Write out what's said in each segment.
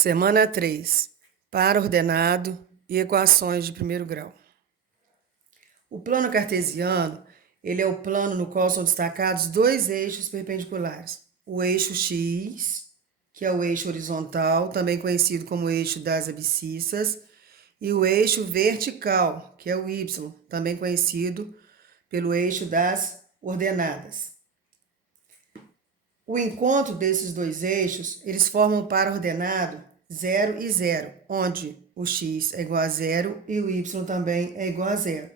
Semana 3. Par ordenado e equações de primeiro grau. O plano cartesiano, ele é o plano no qual são destacados dois eixos perpendiculares. O eixo x, que é o eixo horizontal, também conhecido como eixo das abscissas, e o eixo vertical, que é o y, também conhecido pelo eixo das ordenadas. O encontro desses dois eixos, eles formam o par ordenado 0 e 0, onde o x é igual a 0 e o y também é igual a 0.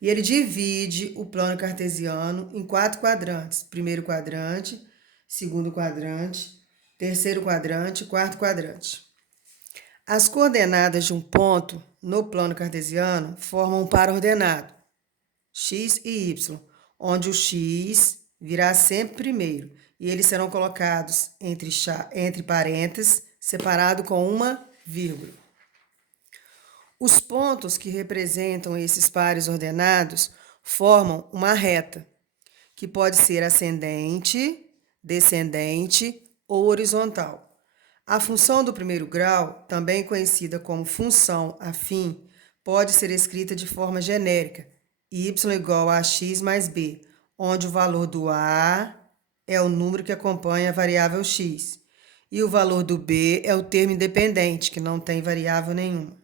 E ele divide o plano cartesiano em 4 quadrantes. Primeiro quadrante, segundo quadrante, terceiro quadrante e quarto quadrante. As coordenadas de um ponto no plano cartesiano formam um par ordenado, x e y, onde o x virá sempre primeiro e eles serão colocados entre parênteses, separado com uma vírgula. Os pontos que representam esses pares ordenados formam uma reta, que pode ser ascendente, descendente ou horizontal. A função do primeiro grau, também conhecida como função afim, pode ser escrita de forma genérica, y igual a x mais b, onde o valor do a é o número que acompanha a variável x, e o valor do b é o termo independente, que não tem variável nenhuma.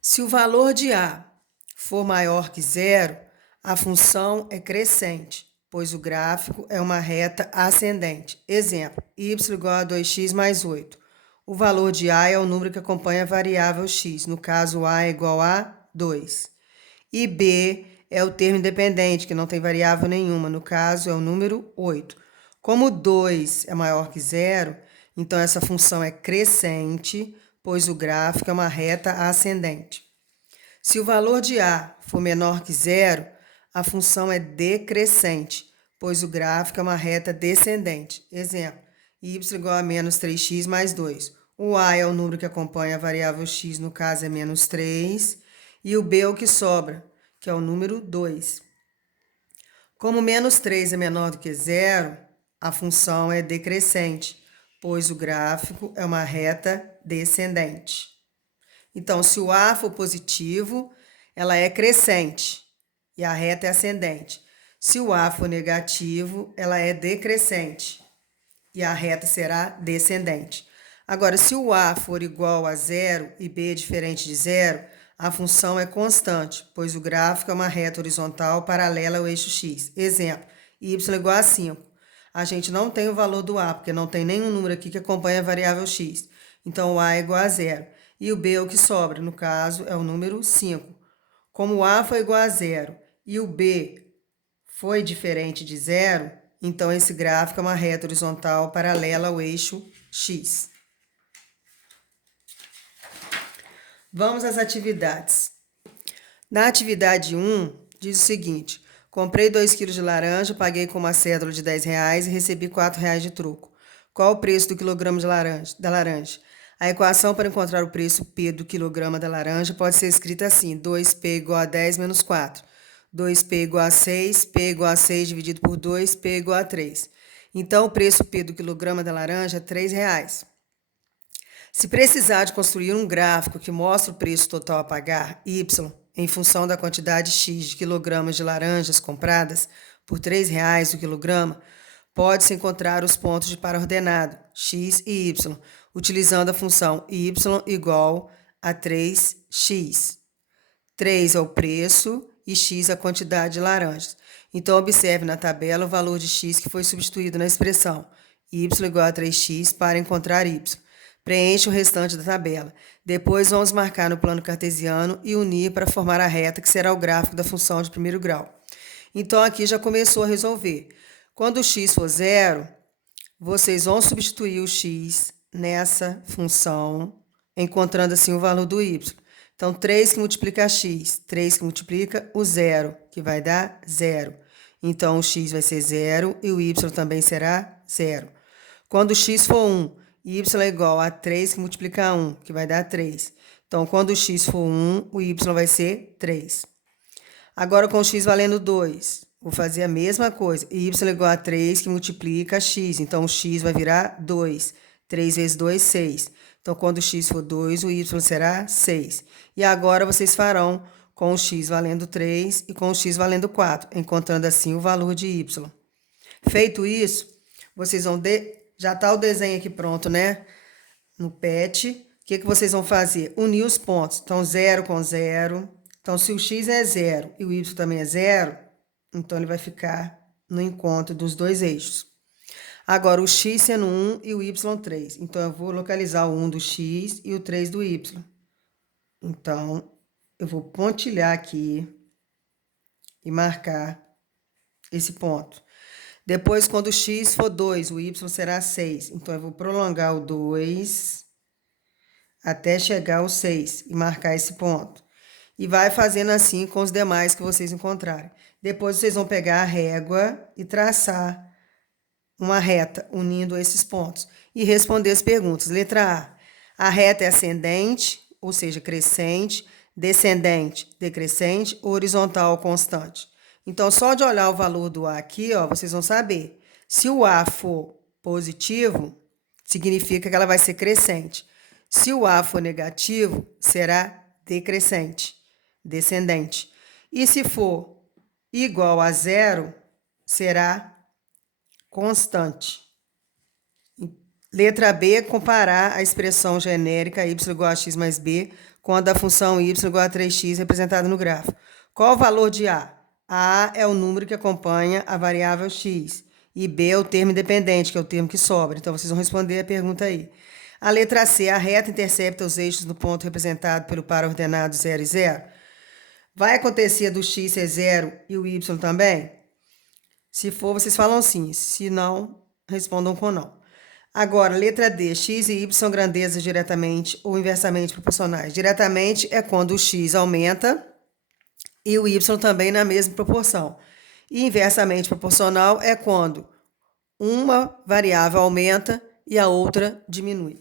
Se o valor de a for maior que zero, a função é crescente, pois o gráfico é uma reta ascendente. Exemplo, y igual a 2x mais 8. O valor de a é o número que acompanha a variável x, no caso a é igual a 2. E b é o termo independente, que não tem variável nenhuma, no caso é o número 8. Como 2 é maior que zero, então essa função é crescente, pois o gráfico é uma reta ascendente. Se o valor de a for menor que zero, a função é decrescente, pois o gráfico é uma reta descendente. Exemplo, y igual a menos 3x mais 2. O a é o número que acompanha a variável x, no caso é menos 3, e o b é o que sobra, que é o número 2. Como menos 3 é menor do que zero, a função é decrescente, pois o gráfico é uma reta descendente. Então, se o a for positivo, ela é crescente e a reta é ascendente. Se o a for negativo, ela é decrescente e a reta será descendente. Agora, se o a for igual a zero e b diferente de zero, a função é constante, pois o gráfico é uma reta horizontal paralela ao eixo x. Exemplo, y igual a 5. A gente não tem o valor do a, porque não tem nenhum número aqui que acompanha a variável x. Então, o a é igual a zero. E o b é o que sobra, no caso, é o número 5. Como o a foi igual a zero e o b foi diferente de zero, então esse gráfico é uma reta horizontal paralela ao eixo x. Vamos às atividades. Na atividade 1, diz o seguinte: comprei 2 kg de laranja, paguei com uma cédula de R$10 e recebi R$4 de troco. Qual o preço do quilograma da laranja? A equação para encontrar o preço P do quilograma da laranja pode ser escrita assim: 2P igual a 10 menos 4. 2P igual a 6, P igual a 6 dividido por 2, P igual a 3. Então, o preço P do quilograma da laranja é R$3. Se precisar de construir um gráfico que mostre o preço total a pagar, Y, em função da quantidade X de quilogramas de laranjas compradas por R$3 o quilograma, pode-se encontrar os pontos de par ordenado, X e Y, utilizando a função Y igual a 3x. 3 é o preço e x a quantidade de laranjas. Então, observe na tabela o valor de x que foi substituído na expressão y igual a 3x para encontrar y. Preencha o restante da tabela. Depois, vamos marcar no plano cartesiano e unir para formar a reta, que será o gráfico da função de primeiro grau. Então, aqui já começou a resolver. Quando o x for zero, vocês vão substituir o x nessa função, encontrando assim o valor do y. Então, 3 que multiplica x, 3 que multiplica o zero, que vai dar zero. Então, o x vai ser zero e o y também será zero. Quando o x for 1, y é igual a 3 que multiplica 1, que vai dar 3. Então, quando o x for 1, o y vai ser 3. Agora, com o x valendo 2, vou fazer a mesma coisa. Y é igual a 3 que multiplica x. Então, o x vai virar 2. 3 vezes 2, 6. Então, quando o x for 2, o y será 6. E agora vocês farão com o x valendo 3 e com o x valendo 4, encontrando assim o valor de y. Feito isso, vocês vão... Já está o desenho aqui pronto, né? No PET. O que vocês vão fazer? Unir os pontos. Então, 0 com 0. Então, se o x é 0 e o y também é 0, então ele vai ficar no encontro dos dois eixos. Agora, o x sendo 1 e o y 3. Então, eu vou localizar o 1 do x e o 3 do y. Então, eu vou pontilhar aqui e marcar esse ponto. Depois, quando o x for 2, o y será 6. Então, eu vou prolongar o 2 até chegar ao 6 e marcar esse ponto. E vai fazendo assim com os demais que vocês encontrarem. Depois, vocês vão pegar a régua e traçar uma reta unindo esses pontos. E responder as perguntas. Letra A. A reta é ascendente, ou seja, crescente, descendente, decrescente, horizontal, constante. Então, só de olhar o valor do A aqui, ó, vocês vão saber. Se o A for positivo, significa que ela vai ser crescente. Se o A for negativo, será decrescente, descendente. E se for igual a 0, será constante. Letra B, comparar a expressão genérica y igual a x mais b com a da função y igual a 3x representada no gráfico. Qual o valor de A? A é o número que acompanha a variável x e B é o termo independente, que é o termo que sobra. Então, vocês vão responder a pergunta aí. A letra C, a reta intercepta os eixos no ponto representado pelo par ordenado 0 e 0. Vai acontecer do x ser 0 e o y também? Se for, vocês falam sim. Se não, respondam com não. Agora, letra D. X e Y são grandezas diretamente ou inversamente proporcionais. Diretamente é quando o x aumenta e o y também na mesma proporção. E inversamente proporcional é quando uma variável aumenta e a outra diminui.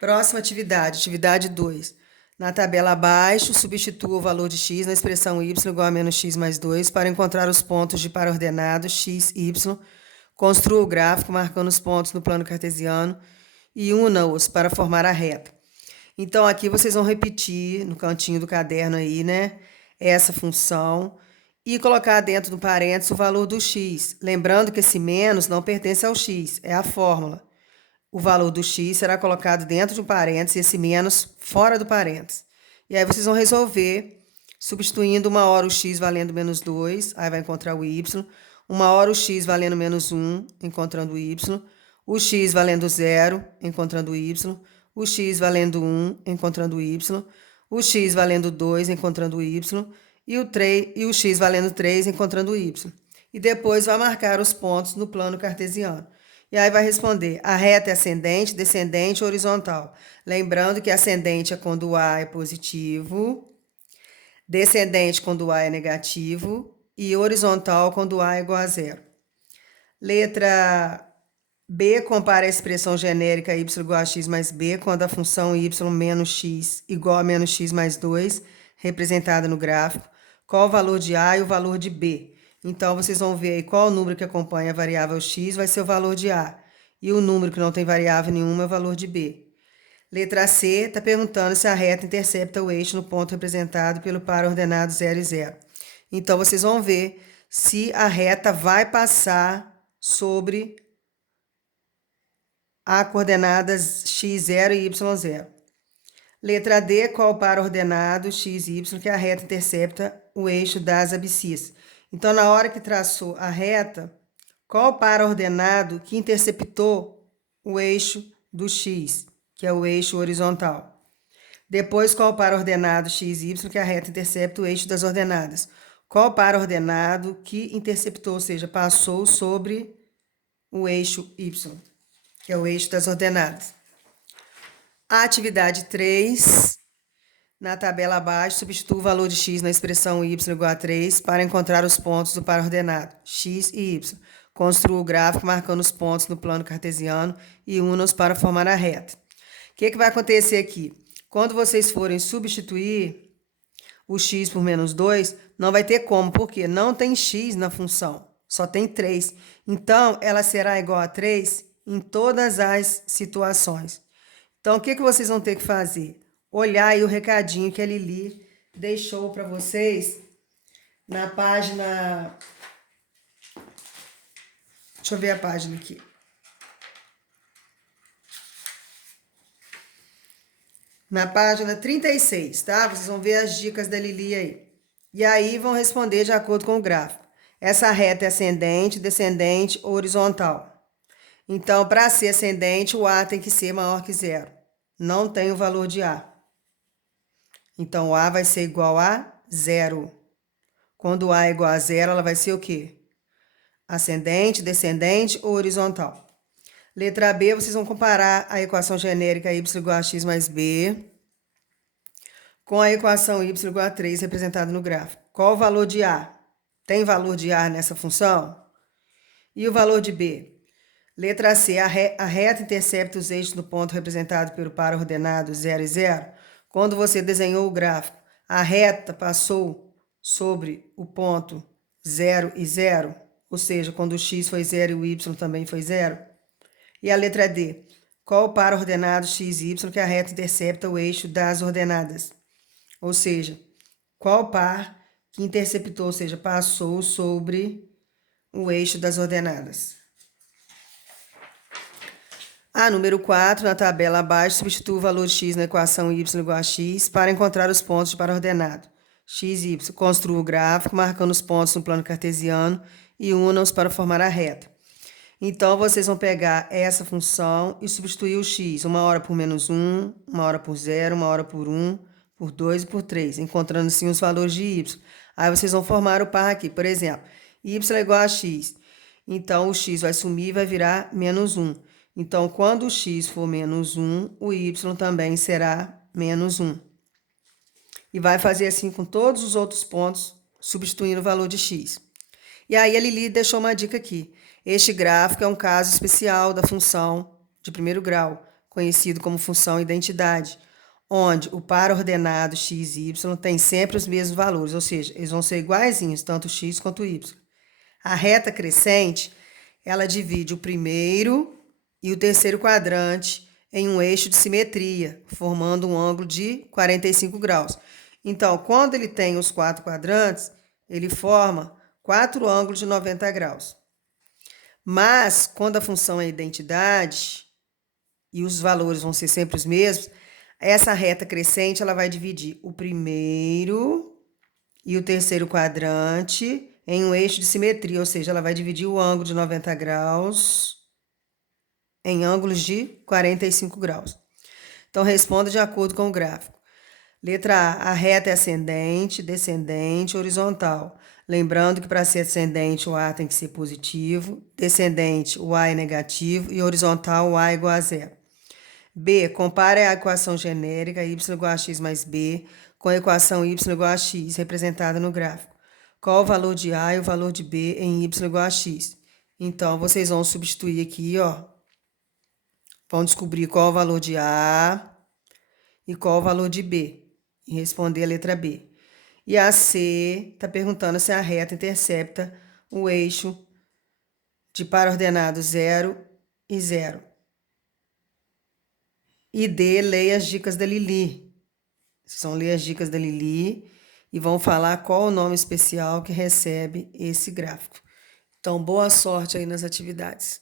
Próxima atividade, atividade 2. Na tabela abaixo, substitua o valor de x na expressão y igual a menos x mais 2 para encontrar os pontos de par ordenado x, y. Construa o gráfico marcando os pontos no plano cartesiano e una-os para formar a reta. Então, aqui vocês vão repetir no cantinho do caderno aí, né? Essa função e colocar dentro do parênteses o valor do x. Lembrando que esse menos não pertence ao x, é a fórmula. O valor do x será colocado dentro de um parênteses e esse menos fora do parênteses. E aí vocês vão resolver substituindo uma hora o x valendo menos 2, aí vai encontrar o y. Uma hora o x valendo menos 1, encontrando o y. O x valendo 0, encontrando o y. O x valendo 1, encontrando o y. O x valendo 2, encontrando o y. E o x valendo 3, encontrando o y. E depois vai marcar os pontos no plano cartesiano. E aí vai responder, a reta é ascendente, descendente ou horizontal. Lembrando que ascendente é quando o A é positivo, descendente quando o A é negativo e horizontal quando o A é igual a 0. Letra B, compara a expressão genérica y igual a x mais b com a da função y menos x igual a menos x mais 2, representada no gráfico. Qual o valor de A e o valor de B? Então, vocês vão ver aí qual o número que acompanha a variável x vai ser o valor de A. E o número que não tem variável nenhuma é o valor de B. Letra C está perguntando se a reta intercepta o eixo no ponto representado pelo par ordenado 0 e 0. Então, vocês vão ver se a reta vai passar sobre a coordenadas x0 e y0. Letra D, qual o par ordenado x e y que a reta intercepta o eixo das abscissas. Então, na hora que traçou a reta, qual o par ordenado que interceptou o eixo do x, que é o eixo horizontal? Depois, qual o par ordenado x e y que a reta intercepta o eixo das ordenadas? Qual o par ordenado que interceptou, ou seja, passou sobre o eixo y, que é o eixo das ordenadas? A atividade 3, na tabela abaixo, substitua o valor de x na expressão y igual a 3 para encontrar os pontos do par ordenado, x e y. Construa o gráfico marcando os pontos no plano cartesiano e una-os para formar a reta. O que vai acontecer aqui? Quando vocês forem substituir o x por menos 2, não vai ter como, porque não tem x na função, só tem 3. Então, ela será igual a 3 em todas as situações. Então, o que vocês vão ter que fazer? Olhar aí o recadinho que a Lili deixou para vocês na página... Deixa eu ver a página aqui. Na página 36, tá? Vocês vão ver as dicas da Lili aí. E aí vão responder de acordo com o gráfico. Essa reta é ascendente, descendente ou horizontal. Então, para ser ascendente, o A tem que ser maior que zero. Não tem o valor de A. Então, o A vai ser igual a zero. Quando o A é igual a zero, ela vai ser o quê? Ascendente, descendente ou horizontal. Letra B, vocês vão comparar a equação genérica y igual a x mais b com a equação y igual a 3 representada no gráfico. Qual o valor de A? Tem valor de A nessa função? E o valor de B? Letra C, a reta intercepta os eixos do ponto representado pelo par ordenado 0 e 0. Quando você desenhou o gráfico, a reta passou sobre o ponto 0 e 0, ou seja, quando o x foi 0 e o y também foi 0. E a letra D, qual o par ordenado x e y que a reta intercepta o eixo das ordenadas? Ou seja, qual par que interceptou, ou seja, passou sobre o eixo das ordenadas? A número 4, na tabela abaixo, substitua o valor de x na equação y igual a x para encontrar os pontos de par ordenado. X e y. Construa o gráfico, marcando os pontos no plano cartesiano e una-os para formar a reta. Então, vocês vão pegar essa função e substituir o x. Uma hora por menos 1, uma hora por 0, uma hora por 1, por 2 e por 3, encontrando assim os valores de y. Aí vocês vão formar o par aqui. Por exemplo, y é igual a x. Então, o x vai sumir e vai virar menos 1. Então, quando o x for menos 1, o y também será menos 1. E vai fazer assim com todos os outros pontos, substituindo o valor de x. E aí a Lili deixou uma dica aqui. Este gráfico é um caso especial da função de primeiro grau, conhecido como função identidade, onde o par ordenado x e y tem sempre os mesmos valores, ou seja, eles vão ser iguaizinhos, tanto x quanto y. A reta crescente, ela divide o primeiro e o terceiro quadrante em um eixo de simetria, formando um ângulo de 45 graus. Então, quando ele tem os 4 quadrantes, ele forma 4 ângulos de 90 graus. Mas, quando a função é identidade, e os valores vão ser sempre os mesmos, essa reta crescente ela vai dividir o primeiro e o terceiro quadrante em um eixo de simetria, ou seja, ela vai dividir o ângulo de 90 graus em ângulos de 45 graus. Então, responda de acordo com o gráfico. Letra A, a reta é ascendente, descendente, horizontal. Lembrando que para ser ascendente o A tem que ser positivo, descendente o A é negativo e horizontal o A é igual a zero. B, compare a equação genérica y igual a x mais b com a equação y igual a x representada no gráfico. Qual o valor de A e o valor de B em y igual a x? Então, vocês vão substituir aqui, ó. Vão descobrir qual o valor de A e qual o valor de B. E responder a letra B. E a C está perguntando se a reta intercepta o eixo de par ordenado 0 e 0. E D, leia as dicas da Lili. Vocês vão ler as dicas da Lili e vão falar qual o nome especial que recebe esse gráfico. Então, boa sorte aí nas atividades.